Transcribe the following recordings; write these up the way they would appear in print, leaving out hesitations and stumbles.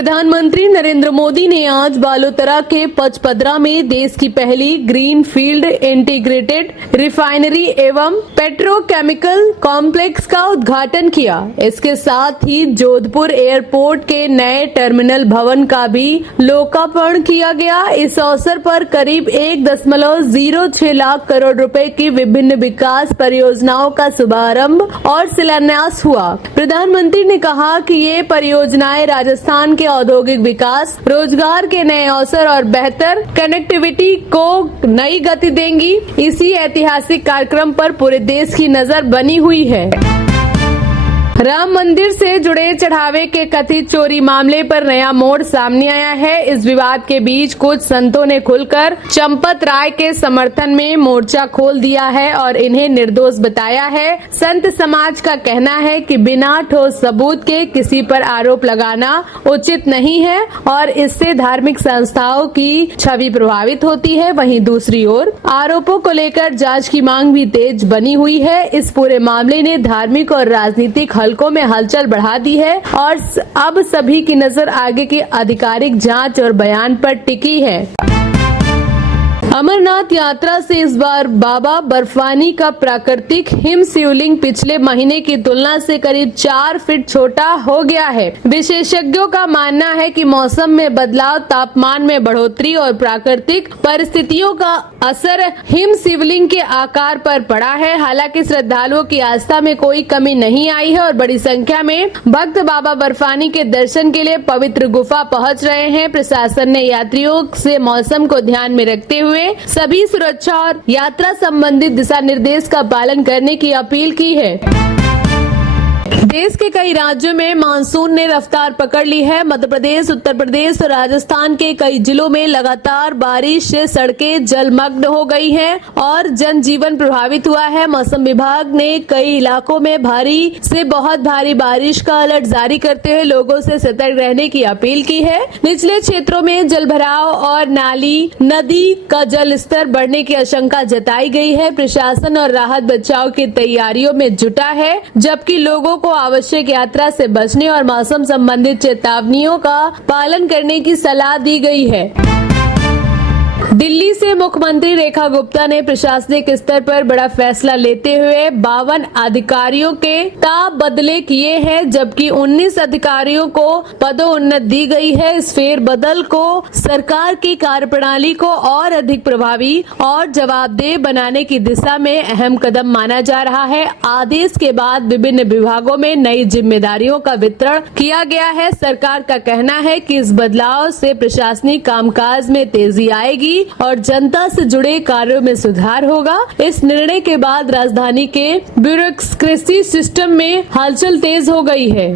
प्रधानमंत्री नरेंद्र मोदी ने आज बालोतरा के पचपदरा में देश की पहली ग्रीन फील्ड इंटीग्रेटेड रिफाइनरी एवं पेट्रोकेमिकल कॉम्प्लेक्स का उद्घाटन किया। इसके साथ ही जोधपुर एयरपोर्ट के नए टर्मिनल भवन का भी लोकार्पण किया गया। इस अवसर पर करीब 1.06 लाख करोड़ रुपए की विभिन्न विकास परियोजनाओं का शुभारंभ और शिलान्यास हुआ। प्रधानमंत्री ने कहा कि ये परियोजनाएं राजस्थान के औद्योगिक विकास, रोजगार के नए अवसर और बेहतर कनेक्टिविटी को नई गति देंगी। इसी ऐतिहासिक कार्यक्रम पर पूरे देश की नजर बनी हुई है। राम मंदिर से जुड़े चढ़ावे के कथित चोरी मामले पर नया मोड़ सामने आया है। इस विवाद के बीच कुछ संतों ने खुलकर चंपत राय के समर्थन में मोर्चा खोल दिया है और इन्हें निर्दोष बताया है। संत समाज का कहना है कि बिना ठोस सबूत के किसी पर आरोप लगाना उचित नहीं है और इससे धार्मिक संस्थाओं की छवि प्रभावित होती है। वहीं दूसरी ओर आरोपों को लेकर जांच की मांग भी तेज बनी हुई है। इस पूरे मामले ने धार्मिक और राजनीतिक हलकों में हलचल बढ़ा दी है और अब सभी की नजर आगे की आधिकारिक जांच और बयान पर टिकी है। अमरनाथ यात्रा से इस बार बाबा बर्फानी का प्राकृतिक हिम शिवलिंग पिछले महीने की तुलना से करीब 4 फीट छोटा हो गया है। विशेषज्ञों का मानना है कि मौसम में बदलाव, तापमान में बढ़ोतरी और प्राकृतिक परिस्थितियों का असर हिम शिवलिंग के आकार पर पड़ा है। हालांकि श्रद्धालुओं की आस्था में कोई कमी नहीं आई है और बड़ी संख्या में भक्त बाबा बर्फानी के दर्शन के लिए पवित्र गुफा पहुंच रहे हैं। प्रशासन ने यात्रियों से मौसम को ध्यान में रखते हुए सभी सुरक्षा और यात्रा संबंधित दिशा निर्देश का पालन करने की अपील की है। देश के कई राज्यों में मानसून ने रफ्तार पकड़ ली है। मध्य प्रदेश, उत्तर प्रदेश और राजस्थान के कई जिलों में लगातार बारिश से सड़कें जलमग्न हो गई हैं और जनजीवन प्रभावित हुआ है। मौसम विभाग ने कई इलाकों में भारी से बहुत भारी बारिश का अलर्ट जारी करते हुए लोगों से सतर्क रहने की अपील की है। निचले क्षेत्रों में जलभराव और नाली, नदी का जल स्तर बढ़ने की आशंका जताई गई है। प्रशासन और राहत बचाव की तैयारियों में जुटा है, जबकि लोगों को आवश्यक यात्रा से बचने और मौसम संबंधित चेतावनियों का पालन करने की सलाह दी गई है। दिल्ली से मुख्यमंत्री रेखा गुप्ता ने प्रशासनिक स्तर पर बड़ा फैसला लेते हुए 52 अधिकारियों के तबादले किए हैं, जबकि 19 अधिकारियों को पदोन्नति दी गई है। इस फेरबदल को सरकार की कार्यप्रणाली को और अधिक प्रभावी और जवाबदेह बनाने की दिशा में अहम कदम माना जा रहा है। आदेश के बाद विभिन्न विभागों में नई जिम्मेदारियों का वितरण किया गया है। सरकार का कहना है कि इस बदलाव से प्रशासनिक कामकाज में तेजी आएगी और जनता से जुड़े कार्यों में सुधार होगा। इस निर्णय के बाद राजधानी के ब्यूरोक्रेसी सिस्टम में हलचल तेज हो गई है।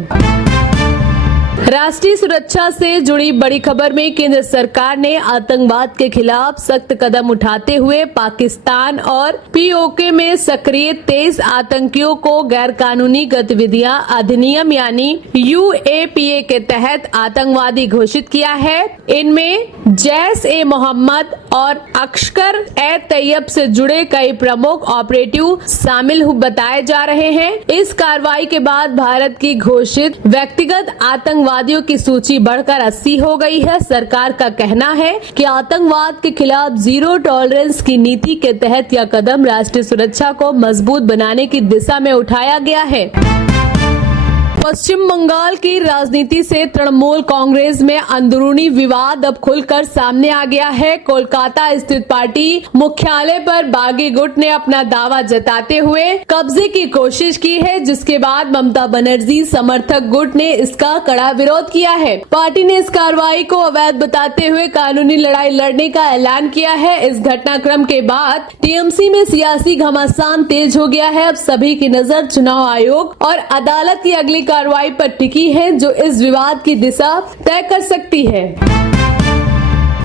राष्ट्रीय सुरक्षा से जुड़ी बड़ी खबर में केंद्र सरकार ने आतंकवाद के खिलाफ सख्त कदम उठाते हुए पाकिस्तान और पीओके में सक्रिय 23 आतंकियों को गैर कानूनी गतिविधियां अधिनियम यानी यूएपीए के तहत आतंकवादी घोषित किया है। इनमें जैश-ए-मोहम्मद और लश्कर-ए-तैयब से जुड़े कई प्रमुख ऑपरेटिव शामिल बताए जा रहे हैं। इस कार्रवाई के बाद भारत की घोषित व्यक्तिगत आतंकवादियों की सूची बढ़कर 80 हो गई है। सरकार का कहना है कि आतंकवाद के खिलाफ जीरो टॉलरेंस की नीति के तहत यह कदम राष्ट्रीय सुरक्षा को मजबूत बनाने की दिशा में उठाया गया है। पश्चिम बंगाल की राजनीति से तृणमूल कांग्रेस में अंदरूनी विवाद अब खुलकर सामने आ गया है। कोलकाता स्थित पार्टी मुख्यालय पर बागी गुट ने अपना दावा जताते हुए कब्जे की कोशिश की है, जिसके बाद ममता बनर्जी समर्थक गुट ने इसका कड़ा विरोध किया है। पार्टी ने इस कार्रवाई को अवैध बताते हुए कानूनी लड़ाई लड़ने का ऐलान किया है। इस घटनाक्रम के बाद टीएमसी में सियासी घमासान तेज हो गया है। अब सभी की नजर चुनाव आयोग और अदालत की अगली कार्रवाई पर टिकी है, जो इस विवाद की दिशा तय कर सकती है।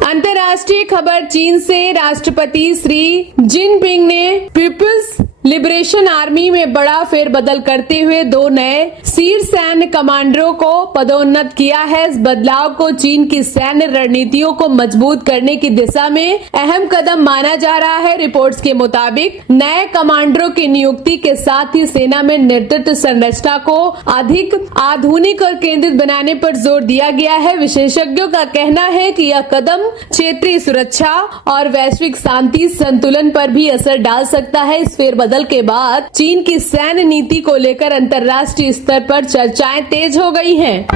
अंतर्राष्ट्रीय खबर, चीन से राष्ट्रपति शी जिनपिंग ने पीपुल्स लिबरेशन आर्मी में बड़ा फेरबदल करते हुए 2 नए शीर्ष सैन्य कमांडरों को पदोन्नत किया है। इस बदलाव को चीन की सैन्य रणनीतियों को मजबूत करने की दिशा में अहम कदम माना जा रहा है। रिपोर्ट्स के मुताबिक नए कमांडरों की नियुक्ति के साथ ही सेना में नेतृत्व संरचना को अधिक आधुनिक और केंद्रित बनाने पर जोर दिया गया है। विशेषज्ञों का कहना है कि यह कदम क्षेत्रीय सुरक्षा और वैश्विक शांति संतुलन पर भी असर डाल सकता है। इस फेरबदल के बाद चीन की सैन्य नीति को लेकर अंतर्राष्ट्रीय स्तर पर चर्चाएं तेज हो गई हैं।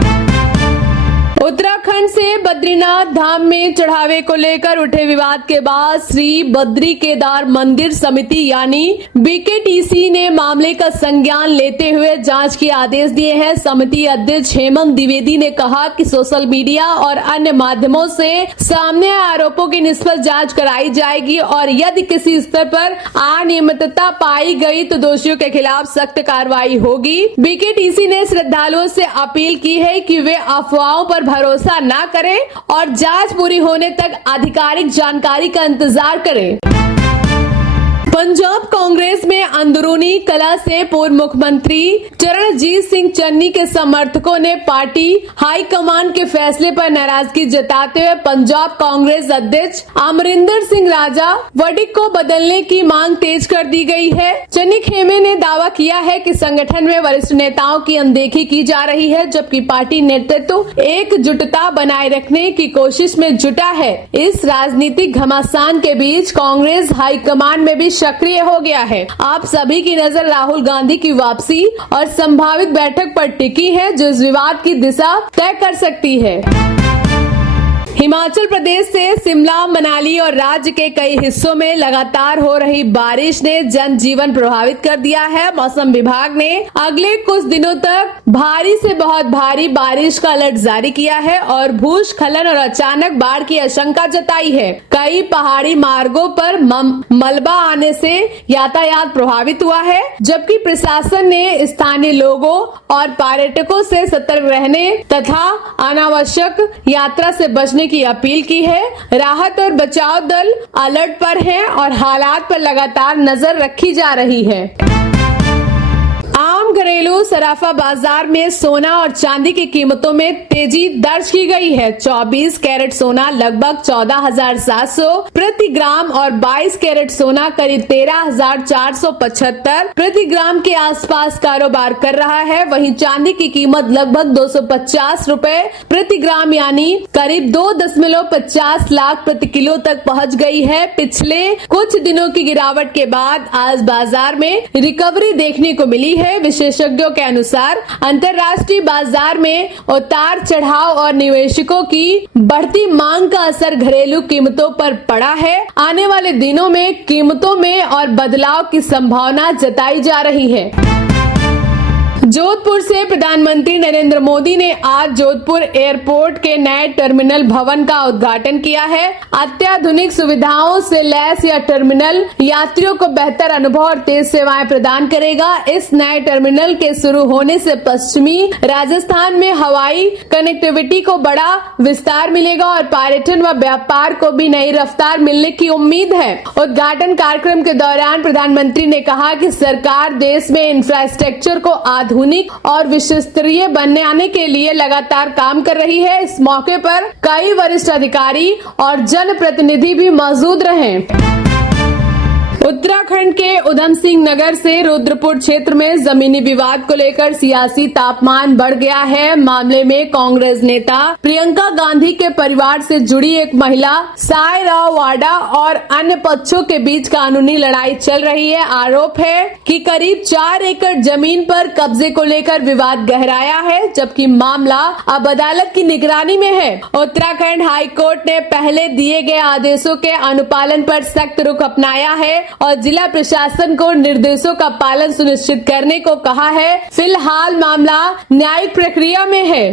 उत्तराखंड से बद्रीनाथ धाम में चढ़ावे को लेकर उठे विवाद के बाद श्री बद्री केदार मंदिर समिति यानी बीकेटीसी ने मामले का संज्ञान लेते हुए जांच के आदेश दिए हैं। समिति अध्यक्ष हेमंत द्विवेदी ने कहा कि सोशल मीडिया और अन्य माध्यमों से सामने आए आरोपों की निष्पक्ष जांच कराई जाएगी और यदि किसी स्तर पर अनियमितता पाई गई तो दोषियों के खिलाफ सख्त कार्रवाई होगी। बीकेटीसी ने श्रद्धालुओं से अपील की है कि वे अफवाहों पर भरोसा न करें और जांच पूरी होने तक आधिकारिक जानकारी का इंतजार करें। पंजाब कांग्रेस में अंदरूनी कलह से पूर्व मुख्यमंत्री चरणजीत सिंह चन्नी के समर्थकों ने पार्टी हाईकमान के फैसले पर नाराजगी जताते हुए पंजाब कांग्रेस अध्यक्ष अमरिंदर सिंह राजा वडिक को बदलने की मांग तेज कर दी गई है। चन्नी खेमे ने दावा किया है कि संगठन में वरिष्ठ नेताओं की अनदेखी की जा रही है, जबकि पार्टी नेतृत्व एकजुटता बनाए रखने की कोशिश में जुटा है। इस राजनीतिक घमासान के बीच कांग्रेस हाईकमान में भी सक्रिय हो गया है। आप सभी की नजर राहुल गांधी की वापसी और संभावित बैठक पर टिकी है, जो इस विवाद की दिशा तय कर सकती है। हिमाचल प्रदेश से शिमला, मनाली और राज्य के कई हिस्सों में लगातार हो रही बारिश ने जनजीवन प्रभावित कर दिया है। मौसम विभाग ने अगले कुछ दिनों तक भारी से बहुत भारी बारिश का अलर्ट जारी किया है और भूस्खलन और अचानक बाढ़ की आशंका जताई है। कई पहाड़ी मार्गों पर मलबा आने से यातायात प्रभावित हुआ है, जबकि प्रशासन ने स्थानीय लोगों और पर्यटकों से सतर्क रहने तथा अनावश्यक यात्रा से बचने की अपील की है। राहत और बचाव दल अलर्ट पर हैं और हालात पर लगातार नजर रखी जा रही है। आम घरेलू सराफा बाजार में सोना और चांदी की कीमतों में तेजी दर्ज की गई है। 24 कैरेट सोना लगभग 14,700 प्रति ग्राम और 22 कैरेट सोना करीब 13,475 प्रति ग्राम के आसपास कारोबार कर रहा है। वहीं चांदी की कीमत लगभग 250 रुपए प्रति ग्राम यानी करीब 2.50 लाख प्रति किलो तक पहुंच गई है। पिछले कुछ दिनों की गिरावट के बाद आज बाजार में रिकवरी देखने को मिली है। विशेषज्ञों के अनुसार अंतर्राष्ट्रीय बाजार में उतार चढ़ाव और निवेशकों की बढ़ती मांग का असर घरेलू कीमतों पर पड़ा है। आने वाले दिनों में कीमतों में और बदलाव की संभावना जताई जा रही है। जोधपुर से प्रधानमंत्री नरेंद्र मोदी ने आज जोधपुर एयरपोर्ट के नए टर्मिनल भवन का उद्घाटन किया है। अत्याधुनिक सुविधाओं से लैस यह टर्मिनल यात्रियों को बेहतर अनुभव और तेज सेवाएं प्रदान करेगा। इस नए टर्मिनल के शुरू होने से पश्चिमी राजस्थान में हवाई कनेक्टिविटी को बड़ा विस्तार मिलेगा और पर्यटन व व्यापार को भी नई रफ्तार मिलने की उम्मीद है। उद्घाटन कार्यक्रम के दौरान प्रधानमंत्री ने कहा कि सरकार देश में इंफ्रास्ट्रक्चर को आधुनिक और विश्वस्तरीय बनाने के लिए लगातार काम कर रही है। इस मौके पर कई वरिष्ठ अधिकारी और जनप्रतिनिधि भी मौजूद रहे। उत्तराखंड के उधम सिंह नगर से रुद्रपुर क्षेत्र में जमीनी विवाद को लेकर सियासी तापमान बढ़ गया है। मामले में कांग्रेस नेता प्रियंका गांधी के परिवार से जुड़ी एक महिला साय राव वाडा और अन्य पक्षों के बीच कानूनी लड़ाई चल रही है। आरोप है कि करीब 4 एकड़ जमीन पर कब्जे को लेकर विवाद गहराया है, जबकि मामला अब अदालत की निगरानी में है। उत्तराखंड हाई कोर्ट ने पहले दिए गए आदेशों के अनुपालन पर सख्त रुख अपनाया है और जिला प्रशासन को निर्देशों का पालन सुनिश्चित करने को कहा है। फिलहाल मामला न्यायिक प्रक्रिया में है।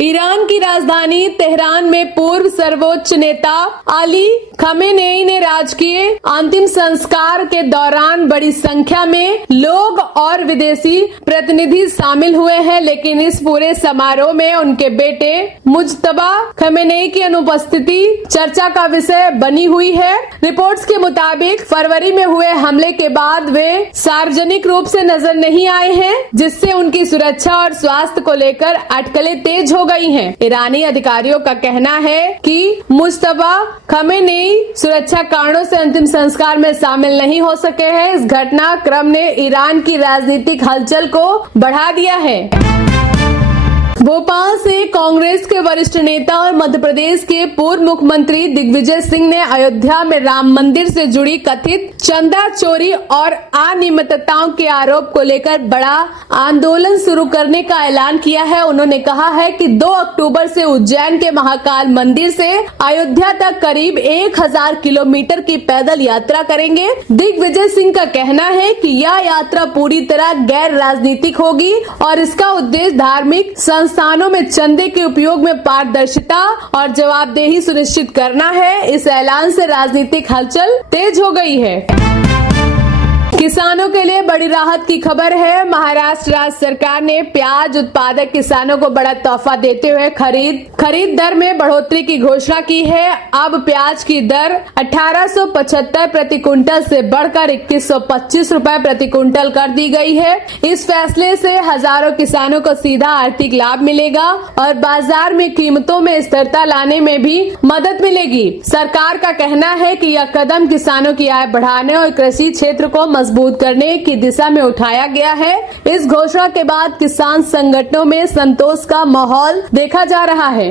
ईरान की राजधानी राजधानी तेहरान में पूर्व सर्वोच्च नेता अली खमेनेई ने राजकीय अंतिम संस्कार के दौरान बड़ी संख्या में लोग और विदेशी प्रतिनिधि शामिल हुए हैं, लेकिन इस पूरे समारोह में उनके बेटे मुज्तबा खमेनेई की अनुपस्थिति चर्चा का विषय बनी हुई है। रिपोर्ट्स के मुताबिक फरवरी में हुए हमले के बाद वे सार्वजनिक रूप से नजर नहीं आए हैं, जिससे उनकी सुरक्षा और स्वास्थ्य को लेकर अटकलें तेज हो गई हैं। ईरानी अधिकारियों का कहना है कि मुज्तबा खमेनेई सुरक्षा कारणों से अंतिम संस्कार में शामिल नहीं हो सके हैं। इस घटनाक्रम ने ईरान की राजनीतिक हलचल को बढ़ा दिया है। भोपाल से कांग्रेस के वरिष्ठ नेता और मध्य प्रदेश के पूर्व मुख्यमंत्री दिग्विजय सिंह ने अयोध्या में राम मंदिर से जुड़ी कथित चंदा चोरी और अनियमितताओं के आरोप को लेकर बड़ा आंदोलन शुरू करने का ऐलान किया है। उन्होंने कहा है कि 2 अक्टूबर से उज्जैन के महाकाल मंदिर से अयोध्या तक करीब 1000 किलोमीटर की पैदल यात्रा करेंगे। दिग्विजय सिंह का कहना है कि यह यात्रा पूरी तरह गैर राजनीतिक होगी और इसका उद्देश्य धार्मिक संस्थानों में चंदे के उपयोग में पारदर्शिता और जवाबदेही सुनिश्चित करना है। इस ऐलान से राजनीतिक हलचल तेज हो गई है। किसानों के लिए बड़ी राहत की खबर है। महाराष्ट्र राज्य सरकार ने प्याज उत्पादक किसानों को बड़ा तोहफा देते हुए खरीद दर में बढ़ोतरी की घोषणा की है। अब प्याज की दर 1875 प्रति कुंटल से बढ़कर 2125 रुपए प्रति कुंटल कर दी गई है। इस फैसले से हजारों किसानों को सीधा आर्थिक लाभ मिलेगा और बाजार में कीमतों में स्थिरता लाने में भी मदद मिलेगी। सरकार का कहना है कि यह कदम किसानों की आय बढ़ाने और कृषि क्षेत्र को मजबूत करने की दिशा में उठाया गया है। इस घोषणा के बाद किसान संगठनों में संतोष का माहौल देखा जा रहा है।